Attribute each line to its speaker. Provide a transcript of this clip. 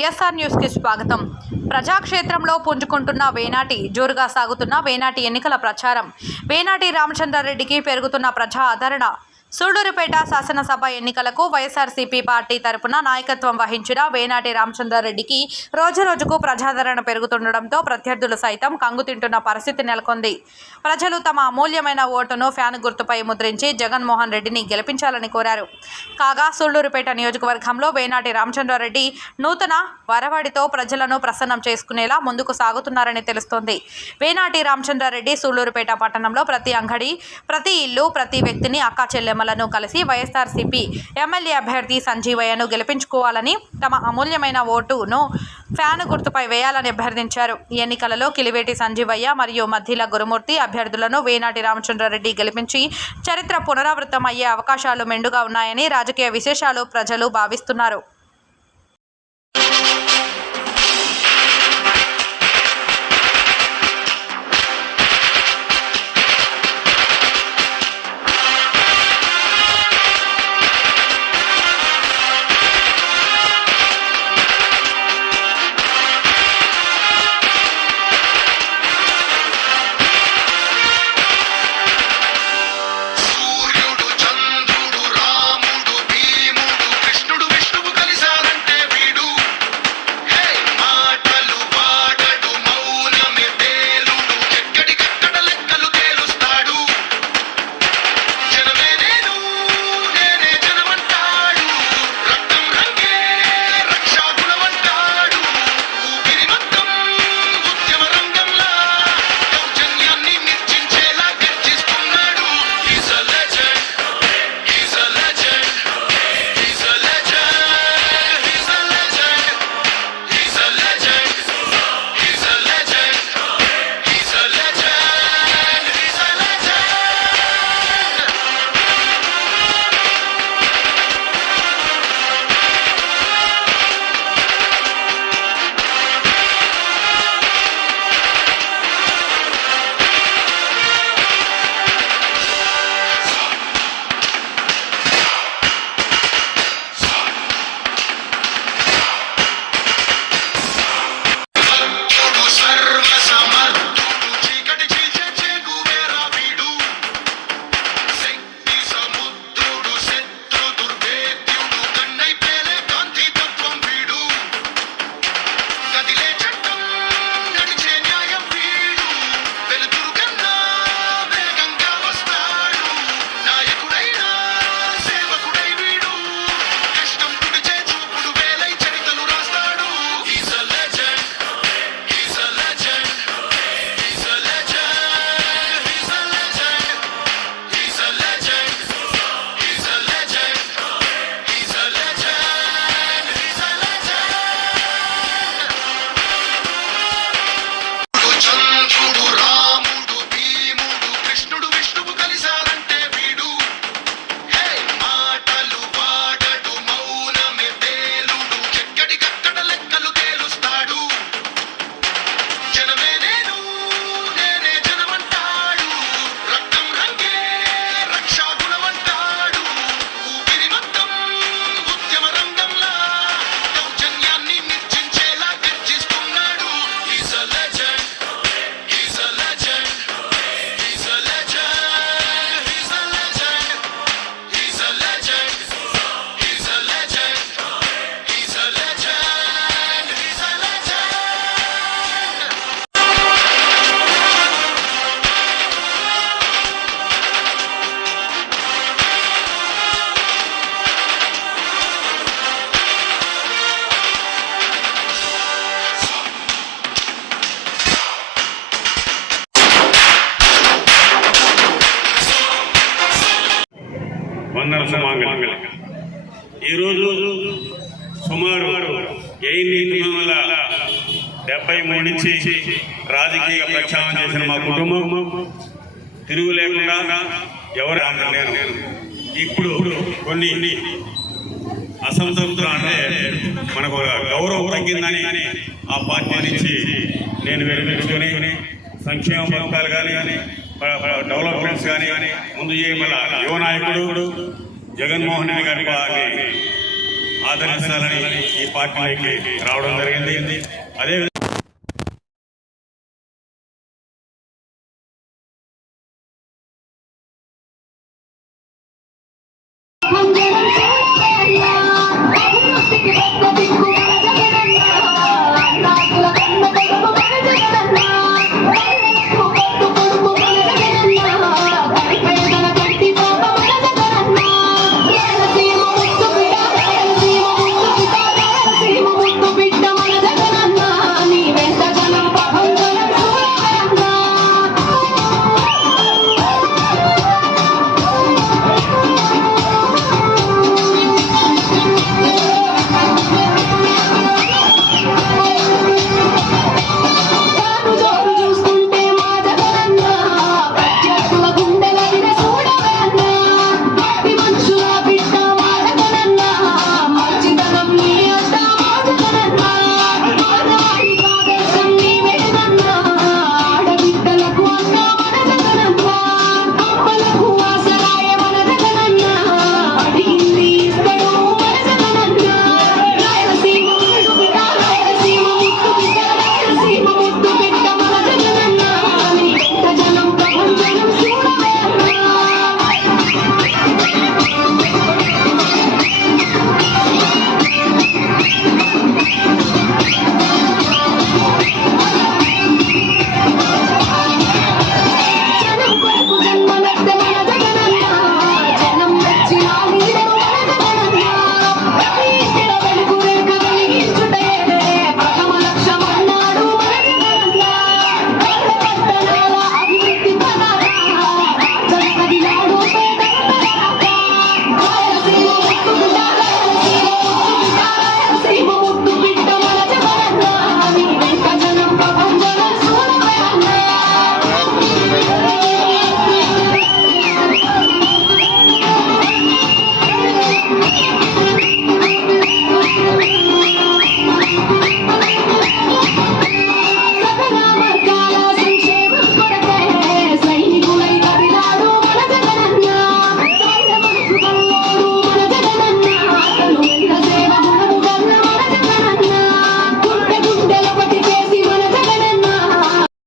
Speaker 1: VSR న్యూస్కి స్వాగతం. ప్రజాక్షేత్రంలో పుంజుకుంటున్న వేనాటి జోరుగా సాగుతున్న వేనాటి ఎన్నికల ప్రచారం. వేనాటి రామచంద్రారెడ్డికి పెరుగుతున్న ప్రజా ఆదరణ. సూళ్ళూరుపేట శాసనసభ ఎన్నికలకు వైఎస్ఆర్సీపీ పార్టీ తరపున నాయకత్వం వహించిన వేనాటి రామచంద్రారెడ్డికి రోజురోజుకు ప్రజాదరణ పెరుగుతుండటంతో ప్రత్యర్థులు సైతం కంగుతింటున్న పరిస్థితి నెలకొంది. ప్రజలు తమ అమూల్యమైన ఓటును ఫ్యాన్ గుర్తుపై ముద్రించి జగన్మోహన్ రెడ్డిని గెలిపించాలని కోరారు. కాగా సూళ్ళూరుపేట నియోజకవర్గంలో వేనాటి రామచంద్రారెడ్డి నూతన వరవడితో ప్రజలను ప్రసన్నం చేసుకునేలా ముందుకు సాగుతున్నారని తెలుస్తోంది. వేనాటి రామచంద్రారెడ్డి సూళ్ళూరుపేట పట్టణంలో ప్రతి అంగడి ప్రతి ఇల్లు ప్రతి వ్యక్తిని అక్కా చెల్లెమ్మలను కలిసి వైఎస్ఆర్సీపీ ఎమ్మెల్యే అభ్యర్థి సంజీవయ్యను గెలిపించుకోవాలని తమ అమూల్యమైన ఓటును ఫ్యాను గుర్తుపై వేయాలని అభ్యర్థించారు. ఎన్నికలలో కిలివేటి సంజీవయ్య మరియు మధ్యల గురుమూర్తి అభ్యర్థులను వేనాటి రామచంద్రారెడ్డి గెలిపించి చరిత్ర పునరావృతం అయ్యే అవకాశాలు మెండుగా ఉన్నాయని రాజకీయ విశేషాలు ప్రజలు భావిస్తున్నారు.
Speaker 2: వందన సుమాంగళ ఈరోజు సుమారు ఎనిమిది వందల డెబ్బై మూడు నుంచి రాజకీయ ప్రక్షాళన చేసిన మా కుటుంబం తిరుగు లేకుండా ఎవరు నేను ఇప్పుడు కొన్ని అసంతృప్తులు అంటే మనకు గౌరవం తగ్గిందని ఆ పార్టీ నుంచి నేను వెలిపించుకొని సంక్షేమ పథకాలు కానీ డెవలప్మెంట్స్ కానీ ముందు చేయమల యువ నాయకుడు జగన్మోహన్ రెడ్డి గారి వారిని ఆదరించాలని ఈ పార్టీకి రావడం జరిగింది అదే Thank you.